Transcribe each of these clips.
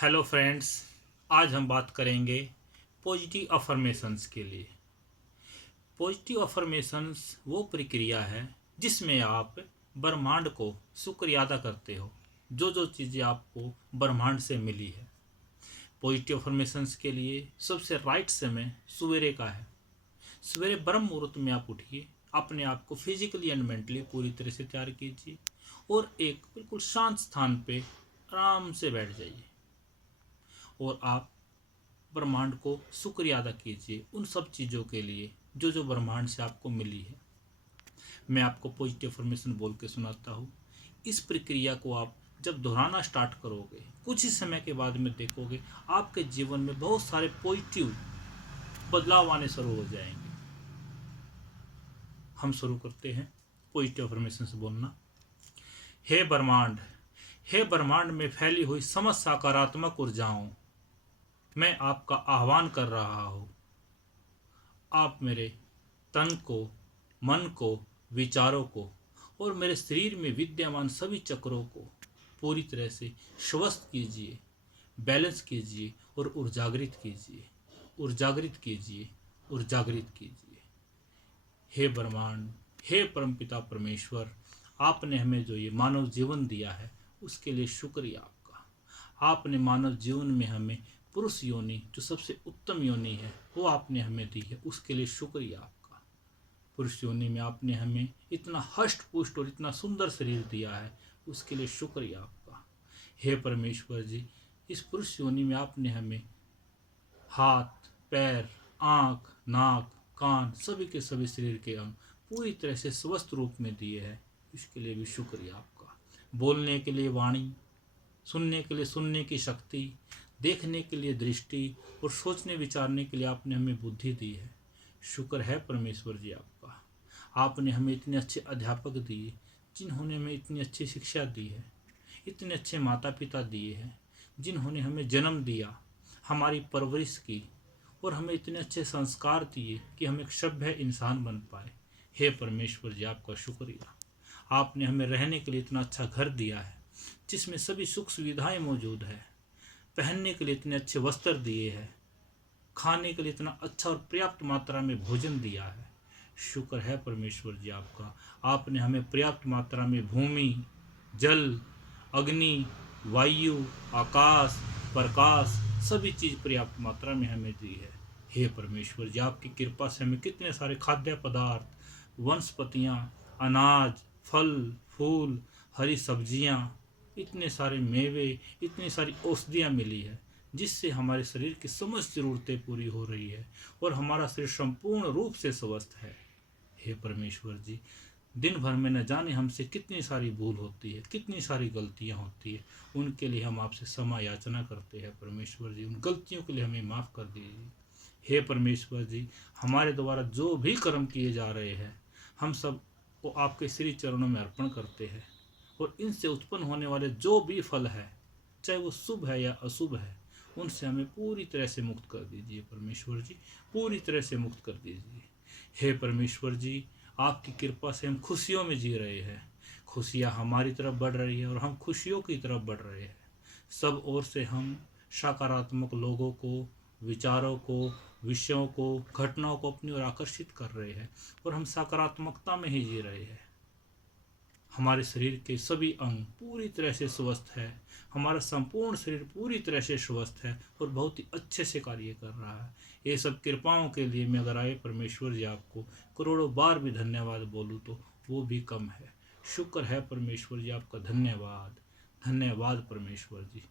Hello friends, आज हम बात करेंगे पॉजिटिव अफर्मेशंस के लिए। पॉजिटिव अफर्मेशंस वो प्रक्रिया है जिसमें आप ब्रह्मांड को शुक्रिया अदा करते हो जो जो चीज़ें आपको ब्रह्मांड से मिली है। पॉजिटिव अफर्मेशंस के लिए सबसे राइट समय सवेरे का है। सवेरे ब्रह्म मुहूर्त में आप उठिए, अपने आप को फिजिकली एंड मेंटली पूरी तरह से तैयार कीजिए और एक बिल्कुल शांत स्थान पे आराम से बैठ जाइए और आप ब्रह्मांड को शुक्रिया अदा कीजिए उन सब चीज़ों के लिए जो जो ब्रह्मांड से आपको मिली है। मैं आपको पॉजिटिव अफर्मेशन बोल के सुनाता हूँ। इस प्रक्रिया को आप जब दोहराना स्टार्ट करोगे, कुछ ही समय के बाद में देखोगे आपके जीवन में बहुत सारे पॉजिटिव बदलाव आने शुरू हो जाएंगे। हम शुरू करते हैं पॉजिटिव अफर्मेशन से बोलना। हे ब्रह्मांड, हे ब्रह्मांड में फैली हुई समस्त सकारात्मक ऊर्जाओं, मैं आपका आह्वान कर रहा हूँ। आप मेरे तन को, मन को, विचारों को और मेरे शरीर में विद्यमान सभी चक्रों को पूरी तरह से स्वस्थ कीजिए, बैलेंस कीजिए और ऊर्जागृत कीजिए, ऊर्जागृत कीजिए, ऊर्जागृत कीजिए। हे ब्रह्मांड, हे परमपिता परमेश्वर, आपने हमें जो ये मानव जीवन दिया है उसके लिए शुक्रिया आपका। आपने मानव जीवन में हमें पुरुष योनि, जो सबसे उत्तम योनि है, वो आपने हमें दी है, उसके लिए शुक्रिया आपका। पुरुष योनि में आपने हमें इतना हष्ट पुष्ट और इतना सुंदर शरीर दिया है, उसके लिए शुक्रिया आपका। हे परमेश्वर जी, इस पुरुष योनि में आपने हमें हाथ, पैर, आँख, नाक, कान, सभी के सभी शरीर के अंग पूरी तरह से स्वस्थ रूप में दिए हैं, इसके लिए भी शुक्रिया आपका। बोलने के लिए वाणी, सुनने के लिए सुनने की शक्ति, देखने के लिए दृष्टि और सोचने विचारने के लिए आपने हमें बुद्धि दी है। शुक्र है परमेश्वर जी आपका। आपने हमें इतने अच्छे अध्यापक दिए जिन्होंने हमें इतनी अच्छी शिक्षा दी है, इतने अच्छे माता पिता दिए हैं जिन्होंने हमें जन्म दिया, हमारी परवरिश की और हमें इतने अच्छे संस्कार दिए कि हम एक सभ्य इंसान बन पाए। हे परमेश्वर जी आपका शुक्रिया। आपने हमें रहने के लिए इतना अच्छा घर दिया है जिसमें सभी सुख सुविधाएं मौजूद है, पहनने के लिए इतने अच्छे वस्त्र दिए हैं, खाने के लिए इतना अच्छा और पर्याप्त मात्रा में भोजन दिया है। शुक्र है परमेश्वर जी आपका। आपने हमें पर्याप्त मात्रा में भूमि, जल, अग्नि, वायु, आकाश, प्रकाश, सभी चीज़ पर्याप्त मात्रा में हमें दी है। हे परमेश्वर जी, आपकी कृपा से हमें कितने सारे खाद्य पदार्थ, वनस्पतियाँ, अनाज, फल, फूल, हरी सब्जियाँ, इतने सारे मेवे, इतनी सारी औषधियाँ मिली है जिससे हमारे शरीर की समस्त ज़रूरतें पूरी हो रही है और हमारा शरीर संपूर्ण रूप से स्वस्थ है। हे परमेश्वर जी, दिन भर में न जाने हमसे कितनी सारी भूल होती है, कितनी सारी गलतियां होती है, उनके लिए हम आपसे क्षमा याचना करते हैं। परमेश्वर जी, उन गलतियों के लिए हमें माफ़ कर दीजिए। हे परमेश्वर जी, हमारे द्वारा जो भी कर्म किए जा रहे हैं हम सब को आपके श्री चरणों में अर्पण करते हैं और इनसे उत्पन्न होने वाले जो भी फल है, चाहे वो शुभ है या अशुभ है, उनसे हमें पूरी तरह से मुक्त कर दीजिए। परमेश्वर जी, पूरी तरह से मुक्त कर दीजिए। हे परमेश्वर जी, आपकी कृपा से हम खुशियों में जी रहे हैं, खुशियाँ हमारी तरफ बढ़ रही है और हम खुशियों की तरफ बढ़ रहे हैं। सब ओर से हम सकारात्मक लोगों को, विचारों को, विषयों को, घटनाओं को अपनी ओर आकर्षित कर रहे हैं और हम सकारात्मकता में ही जी रहे हैं। हमारे शरीर के सभी अंग पूरी तरह से स्वस्थ है, हमारा संपूर्ण शरीर पूरी तरह से स्वस्थ है और बहुत ही अच्छे से कार्य कर रहा है। ये सब कृपाओं के लिए मैं अगर आए परमेश्वर जी आपको करोड़ों बार भी धन्यवाद बोलूँ तो वो भी कम है। शुक्र है परमेश्वर जी आपका, धन्यवाद, धन्यवाद परमेश्वर जी।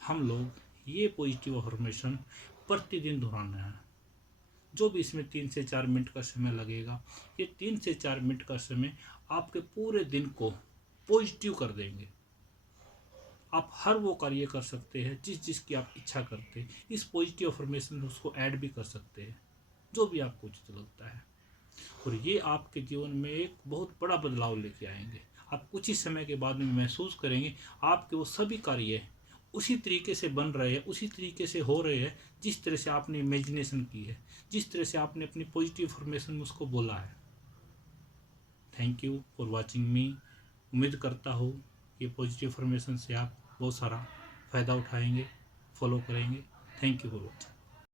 हम लोग ये पॉजिटिव अफर्मेशन प्रतिदिन दोहराना है। जो भी इसमें 3 से 4 मिनट का समय लगेगा, ये 3 से 4 मिनट का समय आपके पूरे दिन को पॉजिटिव कर देंगे। आप हर वो कार्य कर सकते हैं जिस जिसकी आप इच्छा करते हैं। इस पॉजिटिव अफर्मेशन में उसको ऐड भी कर सकते हैं, जो भी आपको उचित लगता है, और ये आपके जीवन में एक बहुत बड़ा बदलाव लेके आएंगे। आप कुछ ही समय के बाद में महसूस करेंगे आपके वो सभी कार्य उसी तरीके से बन रहे हैं, उसी तरीके से हो रहे हैं जिस तरह से आपने इमेजिनेशन की है, जिस तरह से आपने अपनी पॉजिटिव अफर्मेशन में उसको बोला है। थैंक यू फॉर वॉचिंग मी। उम्मीद करता हूँ ये पॉजिटिव अफर्मेशन से आप बहुत सारा फ़ायदा उठाएंगे। फॉलो करेंगे। Thank you for watching.